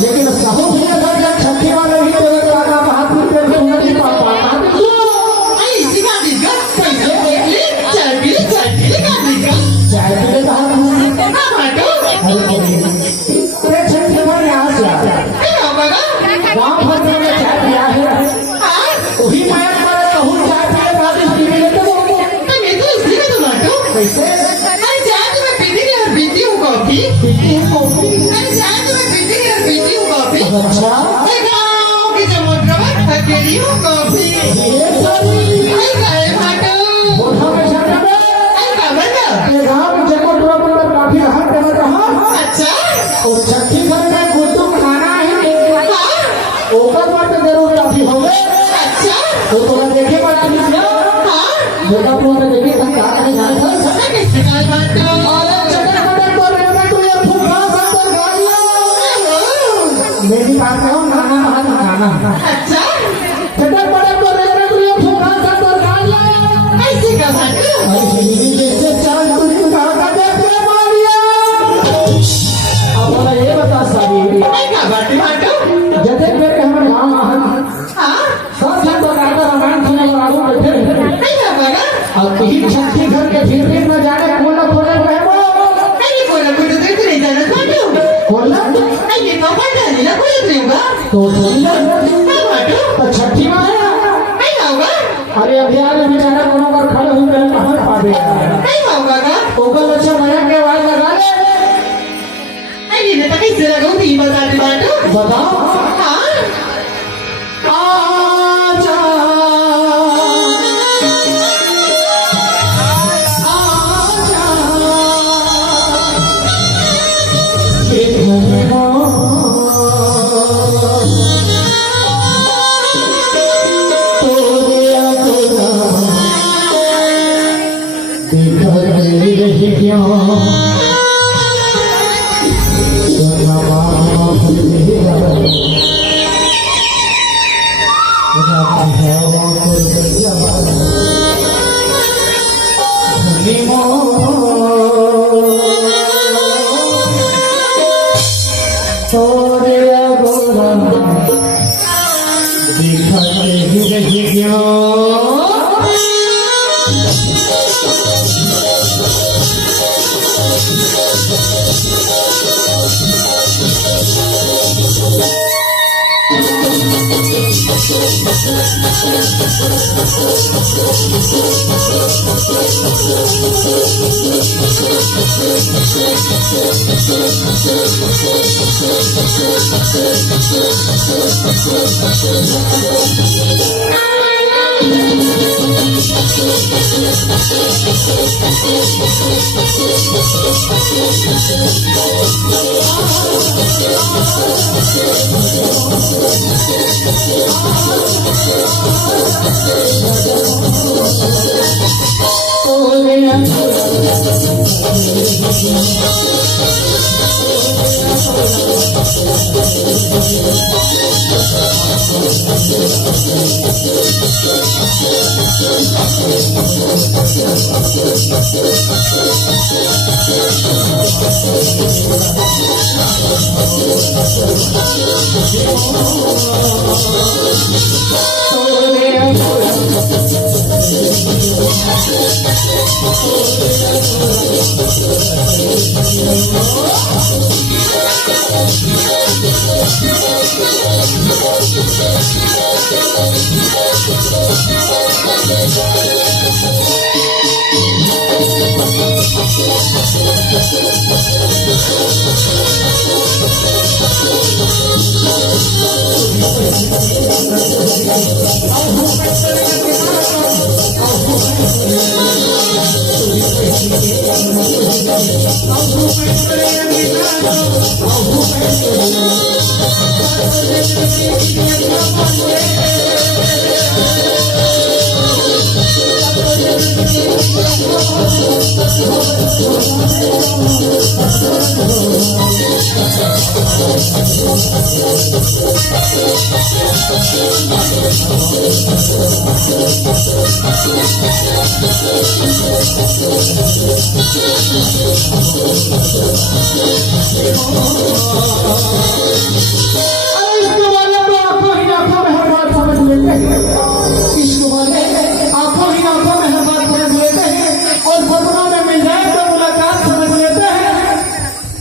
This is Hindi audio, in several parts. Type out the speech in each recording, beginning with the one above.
लेकिन छठी वाले ही मेरी बात है नाना बाहर खाना अच्छा छटर पड़े तो रहने तो ये फूका सा तो गालियां ऐसे का बात है जैसे चाल तुझे कहा का देख ले मारिया अब बोला ये बता सारी क्या बात है जैसे फिर हम गांव हां सब सब तो काटा रामायण सुने वालों बैठे नहीं ना बगा अब कहीं छठी घर के फिर न जाने कोला कोला कहबो नहीं कोला कोला देख नहीं जाना कोला नहीं तो पता नहीं ना कोई तो छठी माँ नहीं होगा अरे अभियान में जाना कोनो बार खड़े हुए हैं कहाँ पावे नहीं होगा का ओकर बच्चा मया के आवाज लगा ले नहीं ये तो कैसे लगाऊं ये बता दे बात बताओ हाँ आजा आजा ये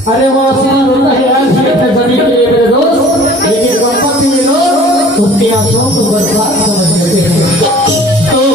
अरे वो आसान होता है यार सिर्फ जमीन के लिए मेरे दोस्त, लेकिन संपत्ति में लोग उसकी आंखों को बर्बाद समझ लेते हैं। तो